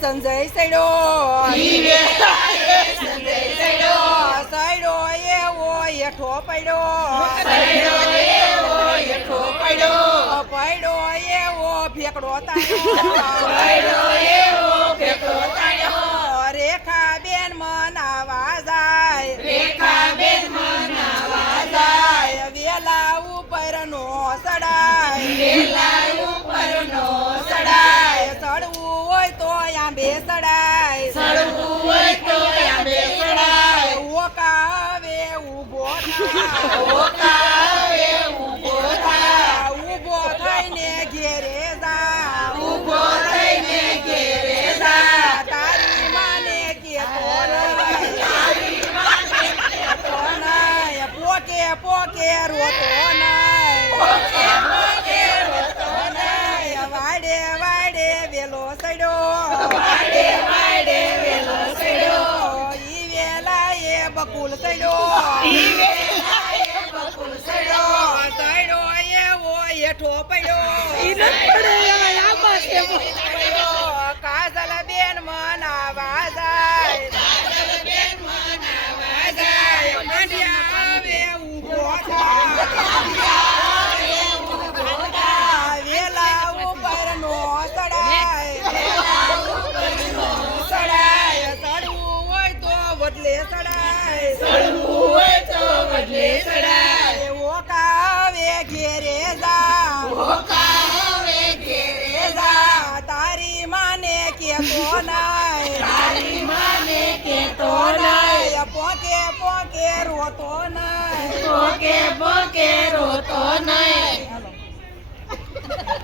સંજય સડો સડો એવો હેઠો પડ્યો પડ્યો એવો ફેકડો તાળ્યો રેખા બેન મનાવા જાય વેલા ઉપર નો સડાય સડવું હોય તો આંબે સડાય ઓકાવે ઊભો ઊભો થઈને ઘેરે જા તારી માને કેતો નહીં પોકે રોતો નહીં વાડે વેલો સડ્યો ઈ વેલા એ બકુલ સડ્યો એવો હેઠો પડ્યો કાજલ બેન મનાવા જાય મંડિયા આવે ઊભો વેલા ઉપર નો સડાય સડવું હોય તો બદલે સડાય ઓકાવે ઘેરે જા તારી માને કેતો નહીં પોકે રોતો નહીં